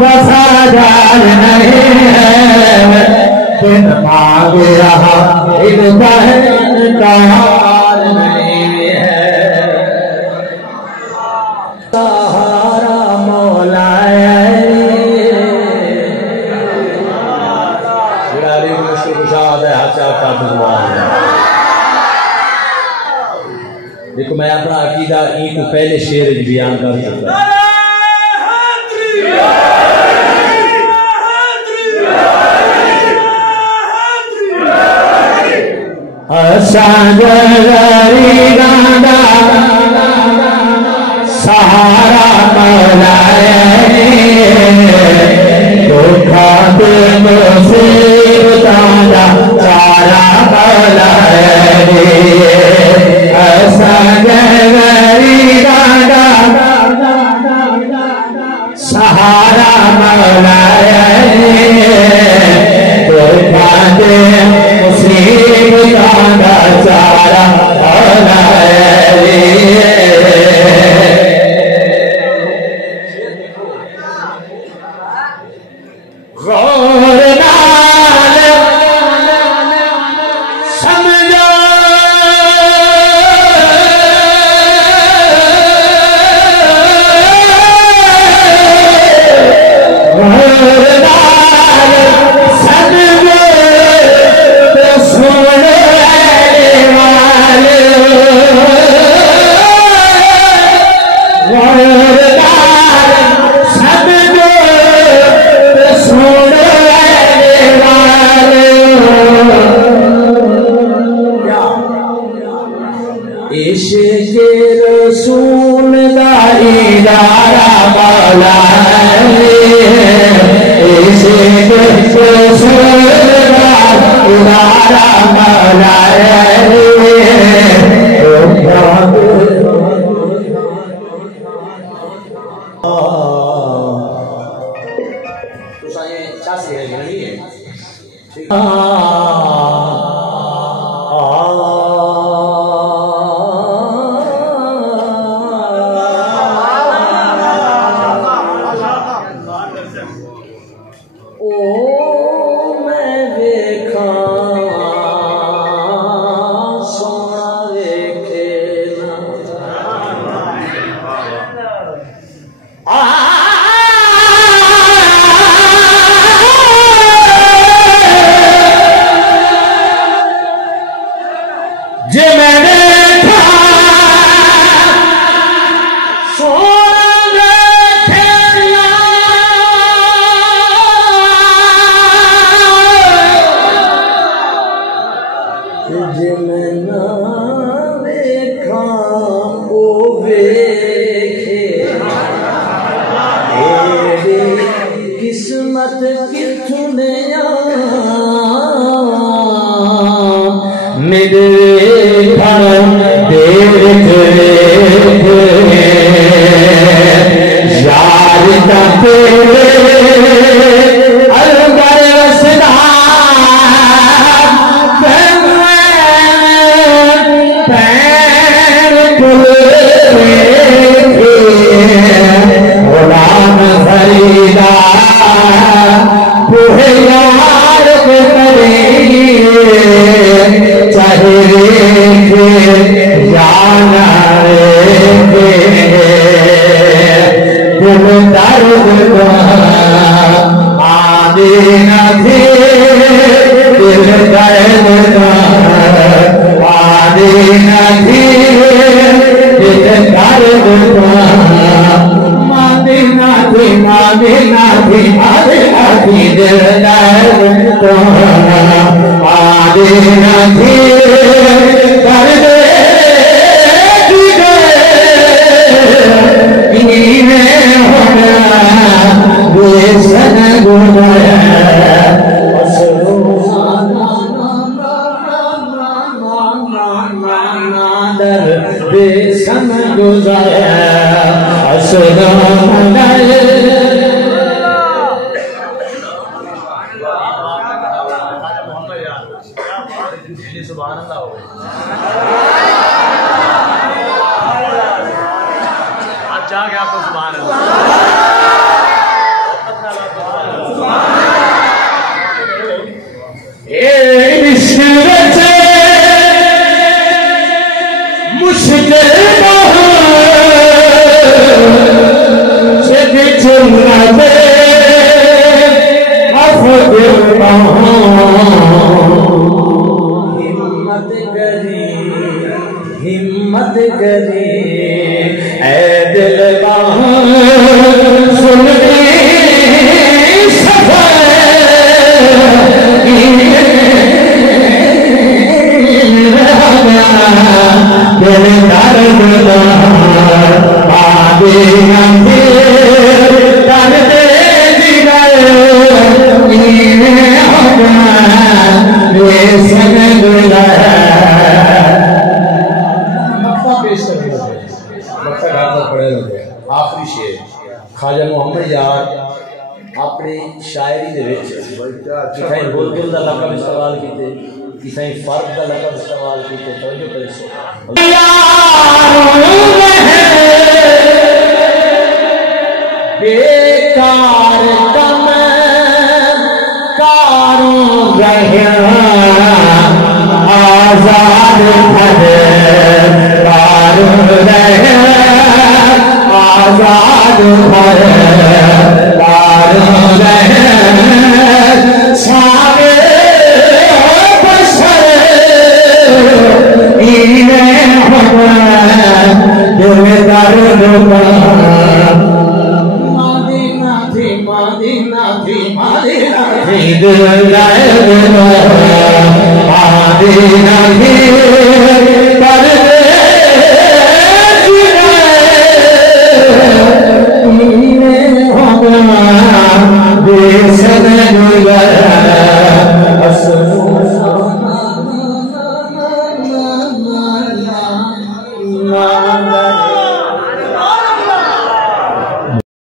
वफादार नहीं है बिन मांगे रहा इनका इनकार नहीं है। सहारा मौला देखो मैं अपना अकीदा ईद पहले शेर बयान कर सकता सहारा मौला धोखा दे मुसीबत चारा मौला सहारा मौला धोखा दे मुसीबत चारा मौला गया आपको सुभान अल्लाह। मुश्किल चुना दे हिम्मत करे ऐ दिल सुन आखिरी शेर ख्वाजा मोहम्मद यार अपनी शायरी दे विच किसी बुलबुल दा लक़ब इस्तेमाल कीते, किसी फर्द दा लक़ब इस्तेमाल कीते। तवज्जो करो बेकार कम कारों रहे आजाद भरे कारों रहे आजाद भरे कारों रहे सारे बशर इन्हें दिल दर्द मदीना थी मदीना थी मदीना थी दिल दर्द मदीना थी